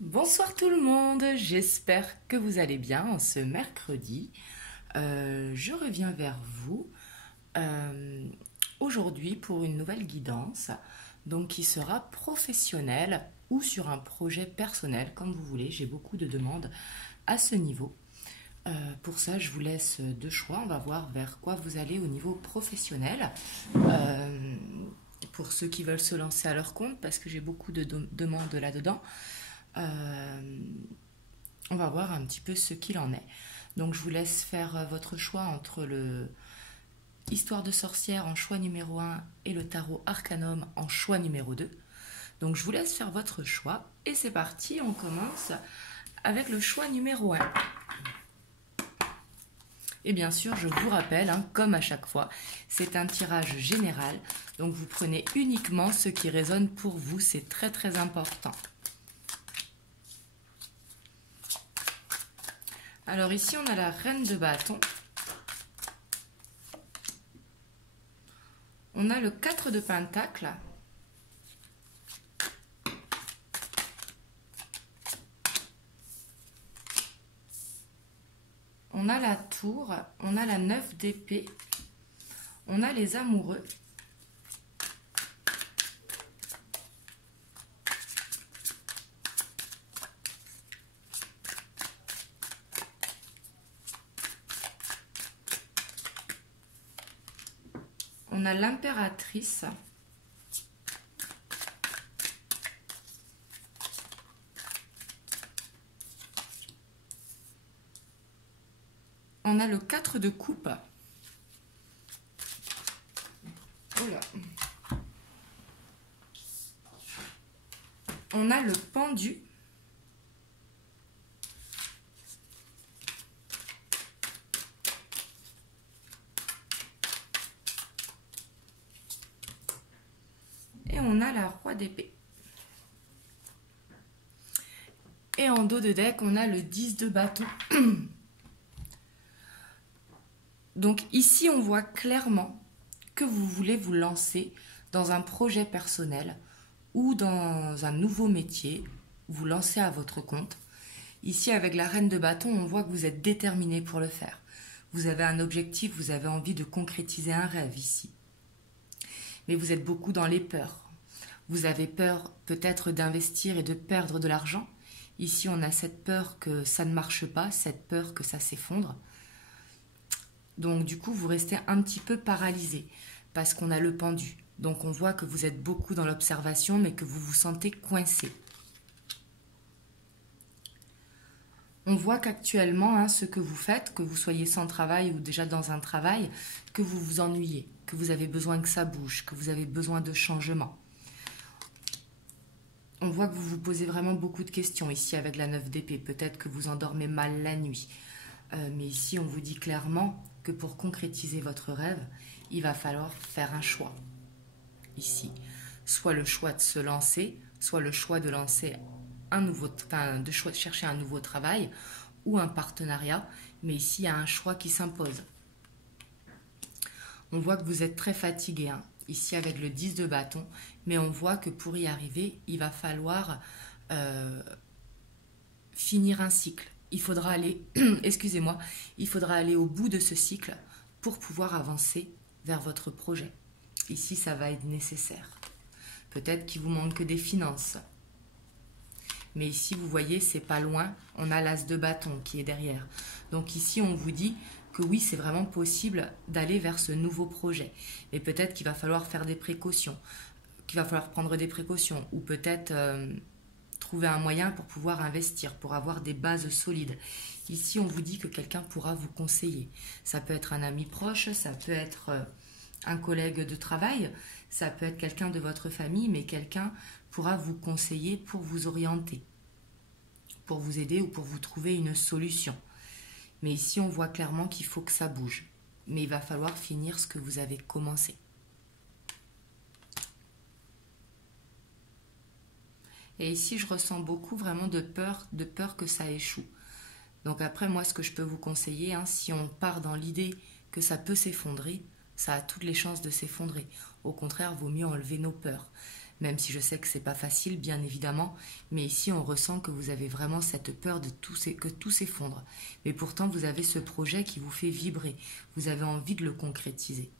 Bonsoir tout le monde, j'espère que vous allez bien en ce mercredi. Je reviens vers vous aujourd'hui pour une nouvelle guidance, donc qui sera professionnelle ou sur un projet personnel, comme vous voulez. J'ai beaucoup de demandes à ce niveau. Pour ça, je vous laisse deux choix. On va voir vers quoi vous allez au niveau professionnel. Pour ceux qui veulent se lancer à leur compte, parce que j'ai beaucoup de demandes là-dedans. Euh, on va voir un petit peu ce qu'il en est. Donc je vous laisse faire votre choix entre le Histoire de sorcière en choix numéro 1 et le tarot Arcanum en choix numéro 2. Donc je vous laisse faire votre choix et c'est parti, on commence avec le choix numéro 1. Et bien sûr, je vous rappelle, comme à chaque fois, c'est un tirage général, donc vous prenez uniquement ce qui résonne pour vous, c'est très très important. Alors ici, on a la reine de bâton. On a le 4 de pentacle. On a la tour, on a la 9 d'épée, on a les amoureux. On a l'impératrice. On a le 4 de coupe. Oula. On a le pendu. Et on a la roi d'épée. Et en dos de deck, on a le 10 de bâton. Donc ici, on voit clairement que vous voulez vous lancer dans un projet personnel ou dans un nouveau métier, vous lancez à votre compte. Ici, avec la reine de bâton, on voit que vous êtes déterminé pour le faire. Vous avez un objectif, vous avez envie de concrétiser un rêve ici. Mais vous êtes beaucoup dans les peurs. Vous avez peur peut-être d'investir et de perdre de l'argent. Ici, on a cette peur que ça ne marche pas, cette peur que ça s'effondre. Donc du coup, vous restez un petit peu paralysé parce qu'on a le pendu. Donc on voit que vous êtes beaucoup dans l'observation, mais que vous vous sentez coincé. On voit qu'actuellement, ce que vous faites, que vous soyez sans travail ou déjà dans un travail, que vous vous ennuyez, que vous avez besoin que ça bouge, que vous avez besoin de changement. On voit que vous vous posez vraiment beaucoup de questions ici avec la 9 d'épée. Peut-être que vous endormez mal la nuit. Mais ici, on vous dit clairement que pour concrétiser votre rêve, il va falloir faire un choix. Ici, soit le choix de se lancer, soit le choix de lancer de chercher un nouveau travail ou un partenariat. Mais ici, il y a un choix qui s'impose. On voit que vous êtes très fatigué, ici avec le 10 de bâton, mais on voit que pour y arriver, il va falloir finir un cycle. Il faudra aller, excusez-moi, il faudra aller au bout de ce cycle pour pouvoir avancer vers votre projet. Ici, ça va être nécessaire. Peut-être qu'il vous manque des finances. Mais ici, vous voyez, c'est pas loin. On a l'as de bâton qui est derrière. Donc ici, on vous dit que oui, c'est vraiment possible d'aller vers ce nouveau projet. Mais peut-être qu'il va falloir faire des précautions, qu'il va falloir prendre des précautions, ou peut-être trouver un moyen pour pouvoir investir, pour avoir des bases solides. Ici, on vous dit que quelqu'un pourra vous conseiller. Ça peut être un ami proche, ça peut être un collègue de travail, ça peut être quelqu'un de votre famille, mais quelqu'un pourra vous conseiller pour vous orienter, pour vous aider ou pour vous trouver une solution. Mais ici, on voit clairement qu'il faut que ça bouge. Mais il va falloir finir ce que vous avez commencé. Et ici, je ressens beaucoup vraiment de peur que ça échoue. Donc après, moi, ce que je peux vous conseiller, si on part dans l'idée que ça peut s'effondrer, ça a toutes les chances de s'effondrer. Au contraire, vaut mieux enlever nos peurs. même si je sais que c'est pas facile, bien évidemment, mais ici on ressent que vous avez vraiment cette peur de que tout s'effondre. Mais pourtant vous avez ce projet qui vous fait vibrer, vous avez envie de le concrétiser.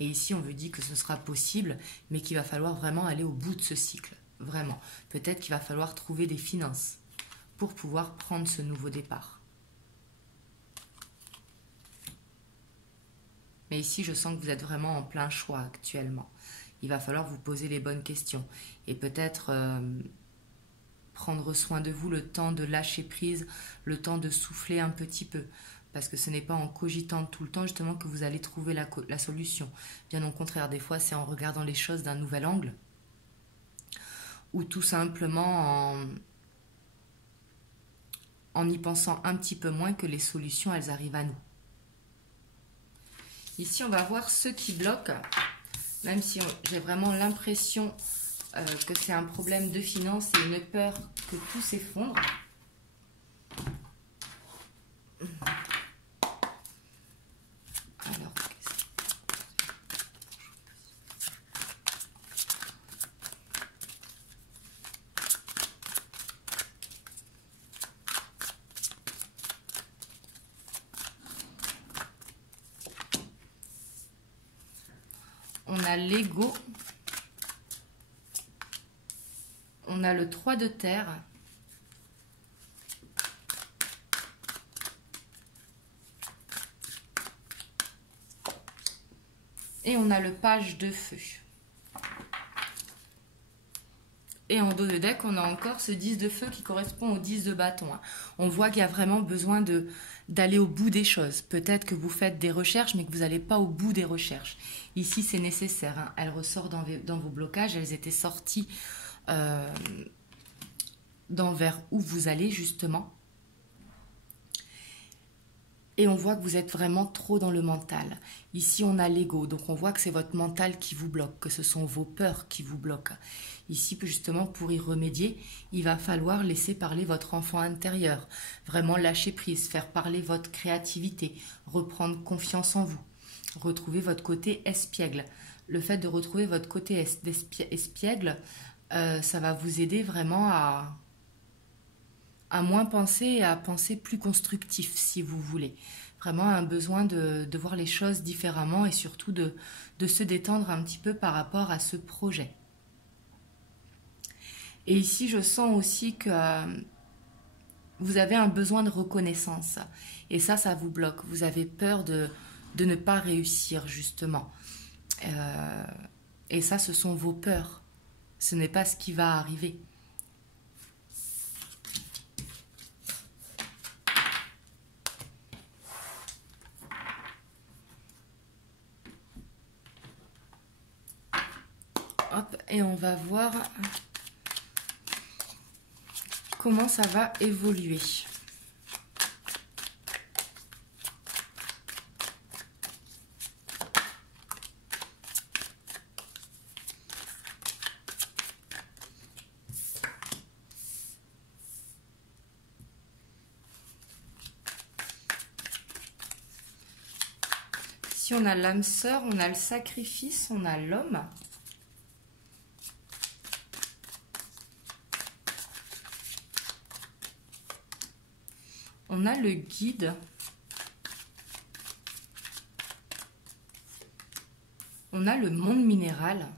Et ici on vous dit que ce sera possible, mais qu'il va falloir vraiment aller au bout de ce cycle, vraiment. Peut-être qu'il va falloir trouver des finances pour pouvoir prendre ce nouveau départ. Mais ici, je sens que vous êtes vraiment en plein choix actuellement. Il va falloir vous poser les bonnes questions et peut-être prendre soin de vous, le temps de lâcher prise, le temps de souffler un petit peu. Parce que ce n'est pas en cogitant tout le temps justement que vous allez trouver la solution. Bien au contraire, des fois, c'est en regardant les choses d'un nouvel angle ou tout simplement en y pensant un petit peu moins que les solutions, elles arrivent à nous. Ici, on va voir ceux qui bloquent, même si j'ai vraiment l'impression que c'est un problème de finances et une peur que tout s'effondre. Alors, on a l'ego, on a le 3 de terre, et on a le page de feu. Et en dos de deck, on a encore ce 10 de feu qui correspond au 10 de bâton. On voit qu'il y a vraiment besoin d'aller au bout des choses. Peut-être que vous faites des recherches, mais que vous n'allez pas au bout des recherches. Ici, c'est nécessaire. Elle ressort dans vos blocages. Elles étaient sorties vers où vous allez, justement. Et on voit que vous êtes vraiment trop dans le mental. Ici, on a l'ego. Donc, on voit que c'est votre mental qui vous bloque, que ce sont vos peurs qui vous bloquent. Ici, justement, pour y remédier, il va falloir laisser parler votre enfant intérieur. Vraiment lâcher prise, faire parler votre créativité, reprendre confiance en vous. Retrouver votre côté espiègle. Le fait de retrouver votre côté espiègle, ça va vous aider vraiment à moins penser et à penser plus constructif, si vous voulez. Vraiment un besoin de voir les choses différemment et surtout de se détendre un petit peu par rapport à ce projet. Et ici, je sens aussi que vous avez un besoin de reconnaissance. Et ça vous bloque. Vous avez peur de ne pas réussir, justement. Et ça, ce sont vos peurs. Ce n'est pas ce qui va arriver. Hop, et on va voir comment ça va évoluer. Si on a l'âme sœur, on a le sacrifice, on a l'homme. On a le guide. On a le monde minéral.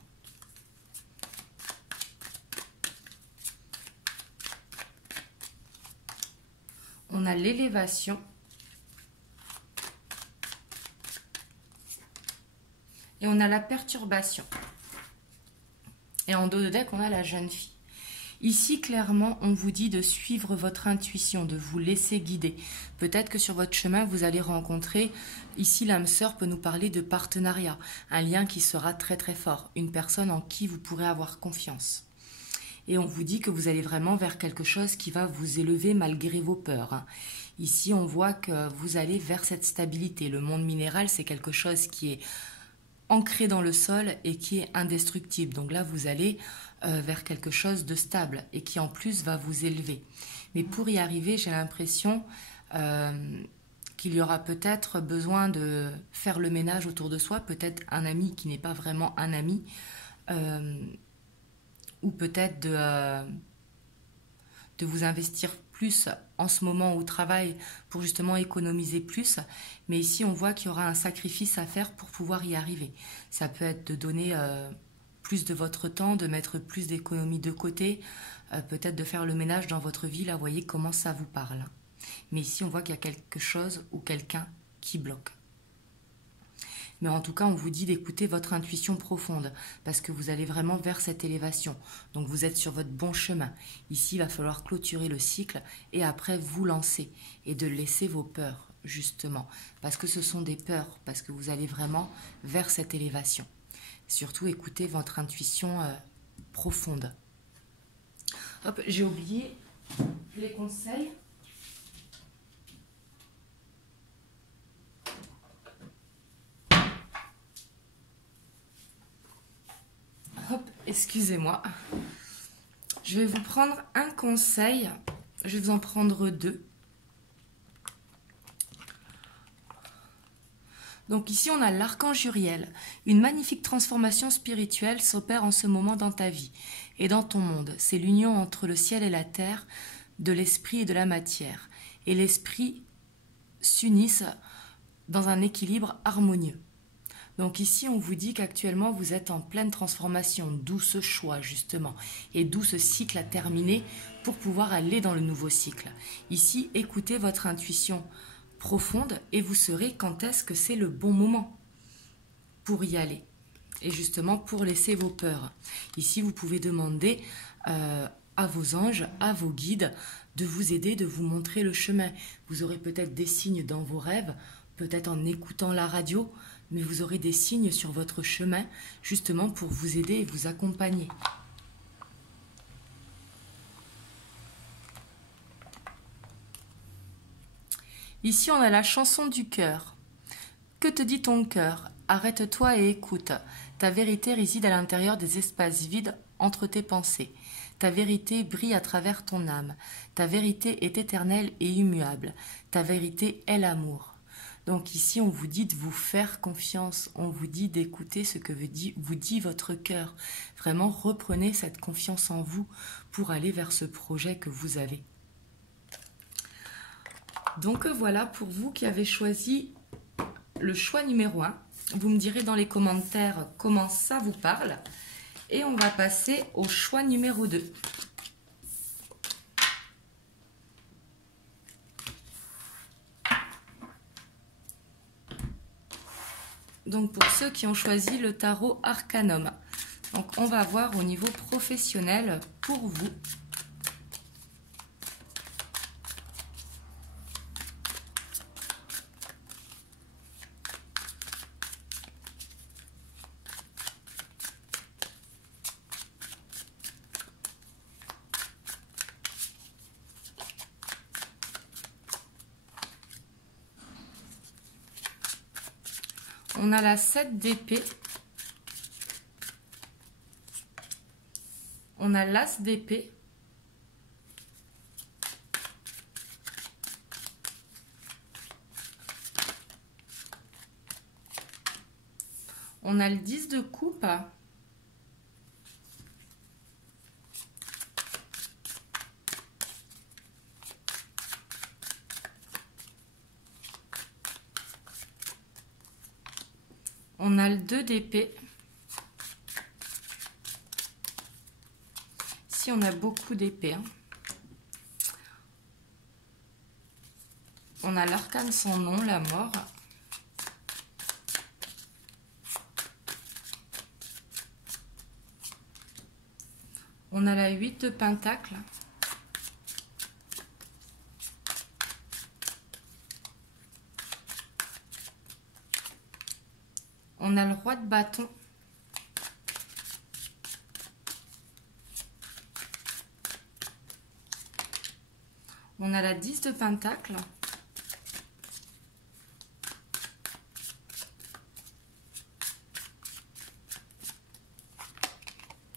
On a l'élévation. Et on a la perturbation. Et en dos de deck, on a la jeune fille. Ici, clairement, on vous dit de suivre votre intuition, de vous laisser guider. Peut-être que sur votre chemin, vous allez rencontrer, ici l'âme sœur peut nous parler de partenariat, un lien qui sera très très fort, une personne en qui vous pourrez avoir confiance. Et on vous dit que vous allez vraiment vers quelque chose qui va vous élever malgré vos peurs. Ici, on voit que vous allez vers cette stabilité. Le monde minéral, c'est quelque chose qui est ancré dans le sol et qui est indestructible. Donc là, vous allez vers quelque chose de stable et qui en plus va vous élever. Mais pour y arriver, j'ai l'impression qu'il y aura peut-être besoin de faire le ménage autour de soi, peut-être un ami qui n'est pas vraiment un ami, ou peut-être de vous investir plus en ce moment au travail pour justement économiser plus. Mais ici, on voit qu'il y aura un sacrifice à faire pour pouvoir y arriver. Ça peut être de donner plus de votre temps, de mettre plus d'économies de côté, peut-être de faire le ménage dans votre vie. Là, vous voyez comment ça vous parle. Mais ici, on voit qu'il y a quelque chose ou quelqu'un qui bloque. Mais en tout cas, on vous dit d'écouter votre intuition profonde parce que vous allez vraiment vers cette élévation. Donc, vous êtes sur votre bon chemin. Ici, il va falloir clôturer le cycle et après vous lancer et de laisser vos peurs, justement. Parce que ce sont des peurs, parce que vous allez vraiment vers cette élévation. Surtout, écoutez votre intuition profonde. Hop, j'ai oublié les conseils. Hop, excusez-moi. Je vais vous prendre un conseil. Je vais vous en prendre deux. Donc ici, on a l'archange Uriel. Une magnifique transformation spirituelle s'opère en ce moment dans ta vie et dans ton monde. C'est l'union entre le ciel et la terre, de l'esprit et de la matière. Et l'esprit s'unissent dans un équilibre harmonieux. Donc ici, on vous dit qu'actuellement, vous êtes en pleine transformation, d'où ce choix justement, et d'où ce cycle à terminer pour pouvoir aller dans le nouveau cycle. Ici, écoutez votre intuition profonde et vous saurez quand est-ce que c'est le bon moment pour y aller. Et justement, pour laisser vos peurs. Ici, vous pouvez demander à vos anges, à vos guides, de vous aider, de vous montrer le chemin. Vous aurez peut-être des signes dans vos rêves, peut-être en écoutant la radio, mais vous aurez des signes sur votre chemin, justement pour vous aider et vous accompagner. Ici, on a la chanson du cœur. Que te dit ton cœur? Arrête-toi et écoute. Ta vérité réside à l'intérieur des espaces vides entre tes pensées. Ta vérité brille à travers ton âme. Ta vérité est éternelle et immuable. Ta vérité est l'amour. Donc ici, on vous dit de vous faire confiance, on vous dit d'écouter ce que vous dit votre cœur. Vraiment, reprenez cette confiance en vous pour aller vers ce projet que vous avez. Donc voilà, pour vous qui avez choisi le choix numéro 1, vous me direz dans les commentaires comment ça vous parle. Et on va passer au choix numéro 2. Donc pour ceux qui ont choisi le tarot Arcanum. Donc on va voir au niveau professionnel pour vous. On a la 7 d'épée. On a l'as d'épée. On a le 10 de coupe. On a le 2 d'épée. Ici, on a beaucoup d'épées. Hein. On a l'arcane sans nom, la mort. On a la 8 de pentacle. On a le roi de bâton. On a la 10 de pentacle.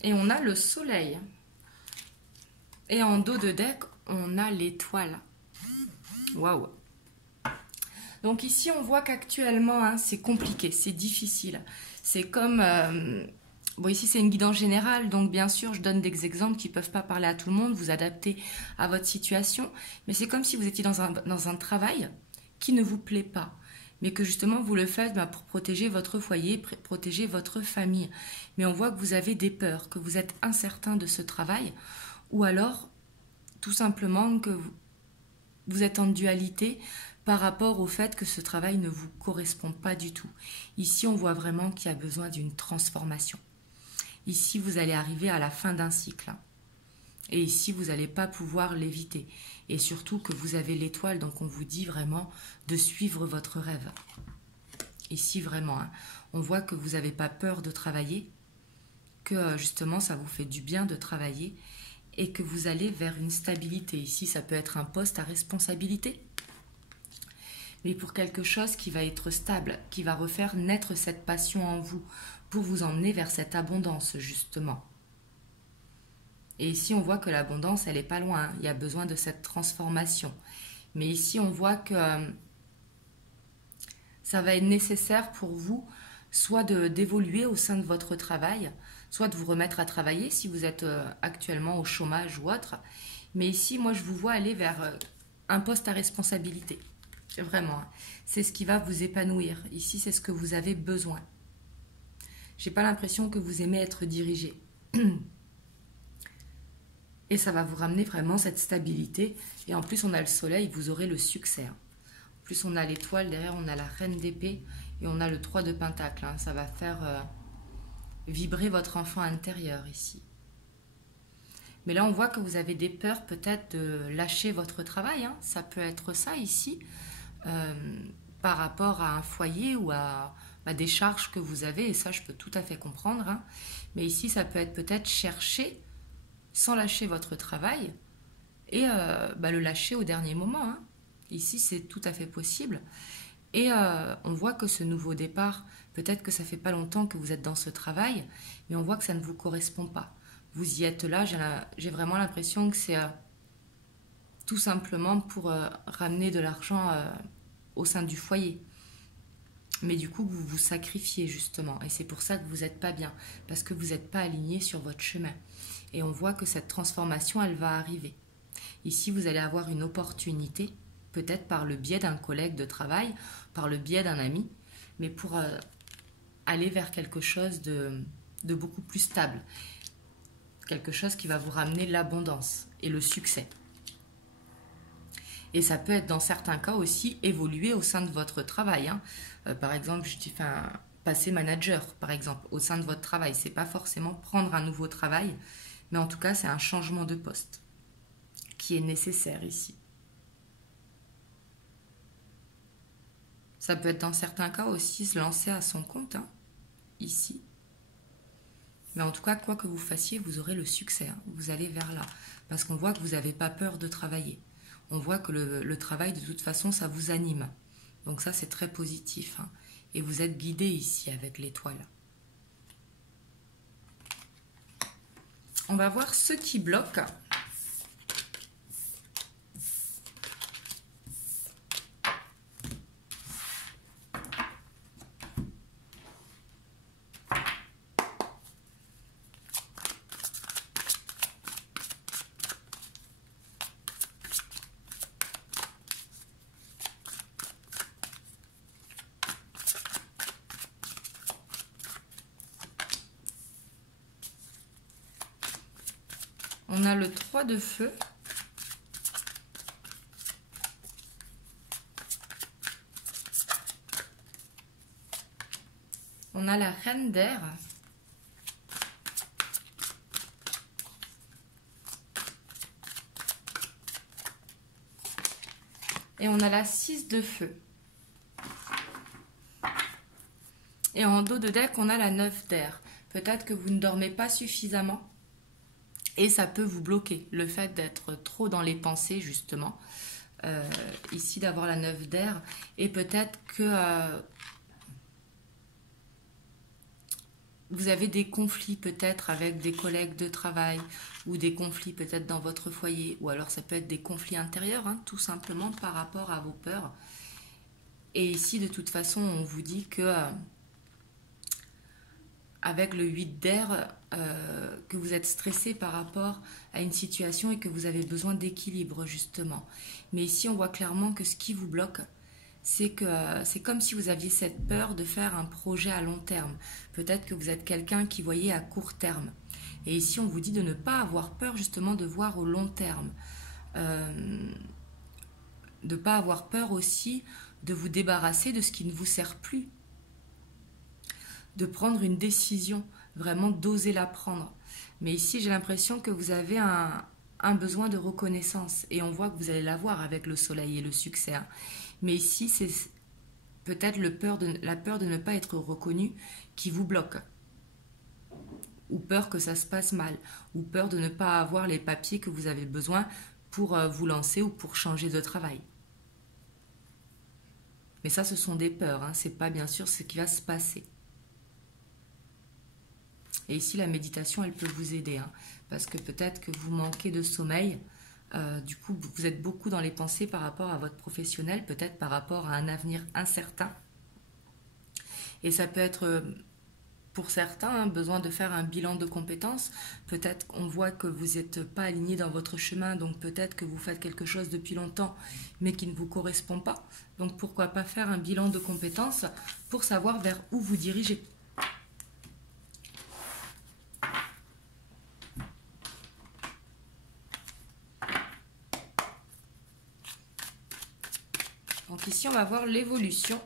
Et on a le soleil. Et en dos de deck, on a l'étoile. Waouh! Donc ici, on voit qu'actuellement, hein, c'est compliqué, c'est difficile. C'est comme Bon, ici, c'est une guidance générale, donc bien sûr, je donne des exemples qui ne peuvent pas parler à tout le monde, vous adapter à votre situation. Mais c'est comme si vous étiez dans un travail qui ne vous plaît pas, mais que justement, vous le faites pour protéger votre foyer, protéger votre famille. Mais on voit que vous avez des peurs, que vous êtes incertain de ce travail, ou alors, tout simplement, que vous êtes en dualité par rapport au fait que ce travail ne vous correspond pas du tout. Ici, on voit vraiment qu'il y a besoin d'une transformation. Ici, vous allez arriver à la fin d'un cycle. Et ici, vous n'allez pas pouvoir l'éviter. Et surtout que vous avez l'étoile, donc on vous dit vraiment de suivre votre rêve. Ici, vraiment, on voit que vous n'avez pas peur de travailler, que justement, ça vous fait du bien de travailler et que vous allez vers une stabilité. Ici, ça peut être un poste à responsabilité, mais pour quelque chose qui va être stable, qui va refaire naître cette passion en vous, pour vous emmener vers cette abondance, justement. Et ici, on voit que l'abondance, elle n'est pas loin. Il y a besoin de cette transformation. Mais ici, on voit que ça va être nécessaire pour vous, soit d'évoluer au sein de votre travail, soit de vous remettre à travailler si vous êtes actuellement au chômage ou autre. Mais ici, moi, je vous vois aller vers un poste à responsabilité. Vraiment, c'est ce qui va vous épanouir. Ici, c'est ce que vous avez besoin. J'ai pas l'impression que vous aimez être dirigé. Et ça va vous ramener vraiment cette stabilité. Et en plus, on a le soleil, vous aurez le succès. En plus, on a l'étoile, derrière, on a la reine d'épée et on a le 3 de pentacle. Ça va faire vibrer votre enfant intérieur ici. Mais là, on voit que vous avez des peurs peut-être de lâcher votre travail. Ça peut être ça ici, par rapport à un foyer ou à des charges que vous avez. Et ça, je peux tout à fait comprendre. Mais ici, ça peut être peut-être chercher sans lâcher votre travail et le lâcher au dernier moment. Ici, c'est tout à fait possible. Et on voit que ce nouveau départ, peut-être que ça fait pas longtemps que vous êtes dans ce travail, mais on voit que ça ne vous correspond pas. Vous y êtes là, j'ai vraiment l'impression que c'est tout simplement pour ramener de l'argent au sein du foyer. Mais du coup, vous vous sacrifiez justement. Et c'est pour ça que vous n'êtes pas bien, parce que vous n'êtes pas aligné sur votre chemin. Et on voit que cette transformation, elle va arriver. Ici, vous allez avoir une opportunité, peut-être par le biais d'un collègue de travail, par le biais d'un ami, mais pour aller vers quelque chose de beaucoup plus stable. Quelque chose qui va vous ramener l'abondance et le succès. Et ça peut être dans certains cas aussi évoluer au sein de votre travail. Par exemple, je dis passer manager, par exemple, au sein de votre travail. C'est pas forcément prendre un nouveau travail, mais en tout cas, c'est un changement de poste qui est nécessaire ici. Ça peut être dans certains cas aussi se lancer à son compte, ici. Mais en tout cas, quoi que vous fassiez, vous aurez le succès. Vous allez vers là. Parce qu'on voit que vous n'avez pas peur de travailler. On voit que le travail, de toute façon, ça vous anime. Donc ça, c'est très positif. Et vous êtes guidé ici avec l'étoile. On va voir ce qui bloque. On a le 3 de feu. On a la reine d'air. Et on a la 6 de feu. Et en dos de deck, on a la 9 d'air. Peut-être que vous ne dormez pas suffisamment. Et ça peut vous bloquer, le fait d'être trop dans les pensées, justement. Ici, d'avoir la 9 d'air. Et peut-être que vous avez des conflits, peut-être, avec des collègues de travail, ou des conflits, peut-être, dans votre foyer. Ou alors, ça peut être des conflits intérieurs, tout simplement, par rapport à vos peurs. Et ici, de toute façon, on vous dit que avec le 8 d'air, que vous êtes stressé par rapport à une situation et que vous avez besoin d'équilibre justement. Mais ici, on voit clairement que ce qui vous bloque, c'est que c'est comme si vous aviez cette peur de faire un projet à long terme. Peut-être que vous êtes quelqu'un qui voyait à court terme. Et ici, on vous dit de ne pas avoir peur justement de voir au long terme. De ne pas avoir peur aussi de vous débarrasser de ce qui ne vous sert plus. De prendre une décision, vraiment d'oser la prendre. Mais ici, j'ai l'impression que vous avez un besoin de reconnaissance. Et on voit que vous allez l'avoir avec le soleil et le succès. Hein. Mais ici, c'est peut-être la peur de ne pas être reconnu qui vous bloque. Ou peur que ça se passe mal. Ou peur de ne pas avoir les papiers que vous avez besoin pour vous lancer ou pour changer de travail. Mais ça, ce sont des peurs. Hein. C'est pas bien sûr ce qui va se passer. Et ici, la méditation, elle peut vous aider. Hein, parce que peut-être que vous manquez de sommeil. Du coup, vous êtes beaucoup dans les pensées par rapport à votre professionnel, peut-être par rapport à un avenir incertain. Et ça peut être, pour certains, hein, besoin de faire un bilan de compétences. Peut-être qu'on voit que vous n'êtes pas aligné dans votre chemin, donc peut-être que vous faites quelque chose depuis longtemps, mais qui ne vous correspond pas. Donc pourquoi pas faire un bilan de compétences pour savoir vers où vous dirigez. Donc ici, on va voir l'évolution.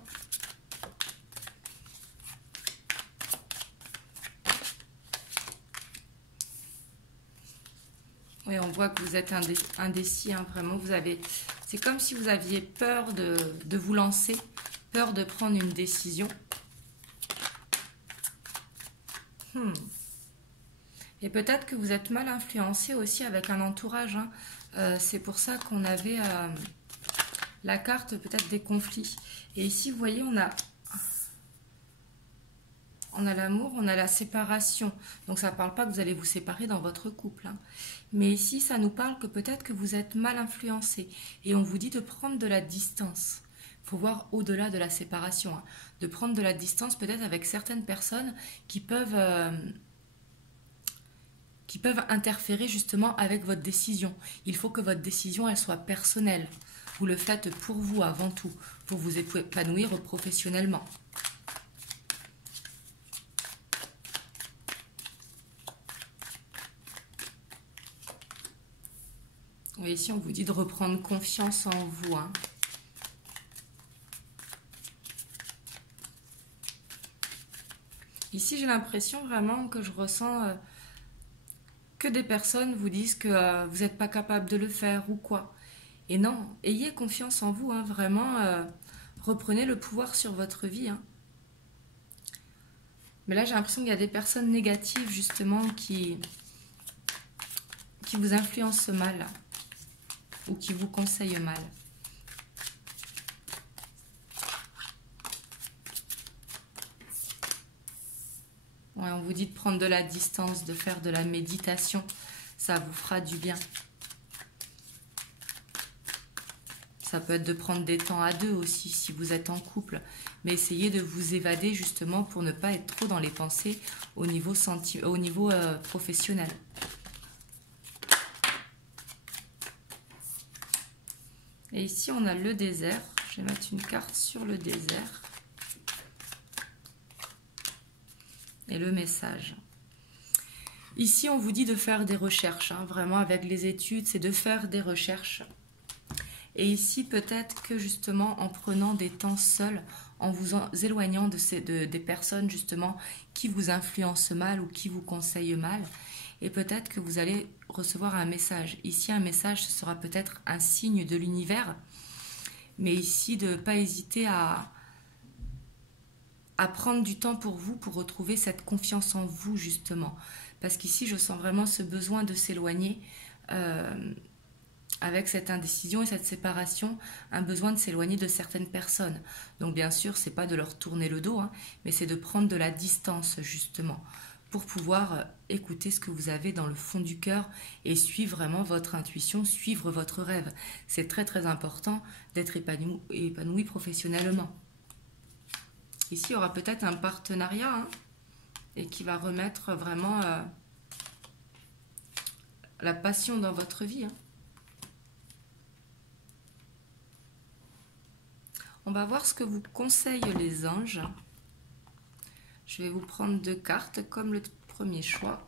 Oui, on voit que vous êtes indécis, hein, vraiment. C'est comme si vous aviez peur de vous lancer, peur de prendre une décision. Et peut-être que vous êtes mal influencé aussi avec un entourage. Hein. C'est pour ça qu'on avait la carte peut-être des conflits. Et ici, vous voyez, on a l'amour, on a la séparation. Donc ça ne parle pas que vous allez vous séparer dans votre couple. Hein. Mais ici, ça nous parle que peut-être que vous êtes mal influencé. Et on vous dit de prendre de la distance. Il faut voir au-delà de la séparation. Hein. De prendre de la distance peut-être avec certaines personnes qui peuvent interférer justement avec votre décision. Il faut que votre décision, elle soit personnelle. Vous le faites pour vous avant tout, pour vous épanouir professionnellement. Et ici, on vous dit de reprendre confiance en vous. Hein. Ici, j'ai l'impression vraiment que je ressens que des personnes vous disent que vous n'êtes pas capable de le faire ou quoi. Et non, ayez confiance en vous. Hein, vraiment, reprenez le pouvoir sur votre vie. Hein. Mais là, j'ai l'impression qu'il y a des personnes négatives, justement, qui vous influencent mal. Ou qui vous conseillent mal. Ouais, on vous dit de prendre de la distance, de faire de la méditation. Ça vous fera du bien. Ça peut être de prendre des temps à deux aussi, si vous êtes en couple. Mais essayez de vous évader justement pour ne pas être trop dans les pensées au niveau professionnel. Et ici, on a le désert. Je vais mettre une carte sur le désert. Et le message. Ici, on vous dit de faire des recherches. Hein, vraiment, avec les études, c'est de faire des recherches. Et ici, peut-être que justement, en prenant des temps seuls, en vous éloignant des personnes justement qui vous influencent mal ou qui vous conseillent mal, et peut-être que vous allez recevoir un message. Ici, un message, ce sera peut-être un signe de l'univers, mais ici, de ne pas hésiter à prendre du temps pour vous, pour retrouver cette confiance en vous, justement. Parce qu'ici, je sens vraiment ce besoin de s'éloigner avec cette indécision et cette séparation, un besoin de s'éloigner de certaines personnes. Donc, bien sûr, c'est pas de leur tourner le dos, hein, mais c'est de prendre de la distance, justement, pour pouvoir écouter ce que vous avez dans le fond du cœur et suivre vraiment votre intuition, suivre votre rêve. C'est très, très important d'être épanoui professionnellement. Ici, il y aura peut-être un partenariat, hein, et qui va remettre vraiment la passion dans votre vie. On va voir ce que vous conseillent les anges. Je vais vous prendre 2 cartes comme le premier choix.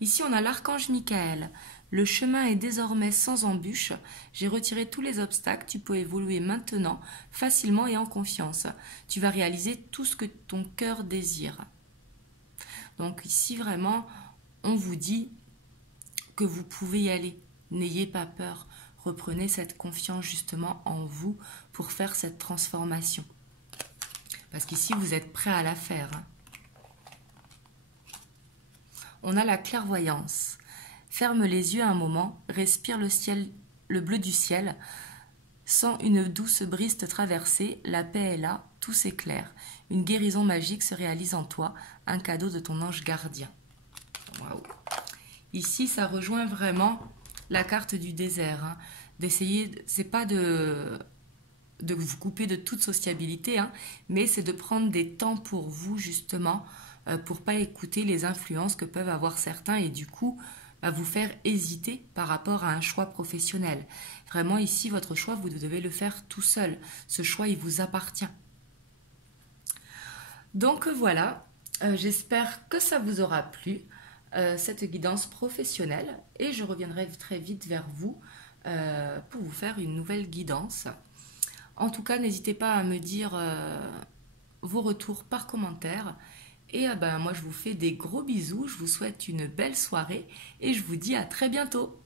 Ici, on a l'archange Michael. Le chemin est désormais sans embûche. J'ai retiré tous les obstacles. Tu peux évoluer maintenant, facilement et en confiance. Tu vas réaliser tout ce que ton cœur désire. Donc ici, vraiment, on vous dit que vous pouvez y aller. N'ayez pas peur. Reprenez cette confiance justement en vous pour faire cette transformation. Parce qu'ici, vous êtes prêt à la faire. On a la clairvoyance. Ferme les yeux un moment, respire le bleu du ciel. Sens une douce brise te traverser, la paix est là, tout s'éclaire. Une guérison magique se réalise en toi, un cadeau de ton ange gardien. Waouh. Ici, ça rejoint vraiment la carte du désert. D'essayer, c'est pas de vous couper de toute sociabilité, mais c'est de prendre des temps pour vous justement, pour pas écouter les influences que peuvent avoir certains et du coup vous faire hésiter par rapport à un choix professionnel. Vraiment ici, votre choix, vous devez le faire tout seul. Ce choix, il vous appartient. Donc voilà, j'espère que ça vous aura plu, cette guidance professionnelle, et je reviendrai très vite vers vous pour vous faire une nouvelle guidance. En tout cas, n'hésitez pas à me dire vos retours par commentaire. Et moi, je vous fais des gros bisous. Je vous souhaite une belle soirée et je vous dis à très bientôt.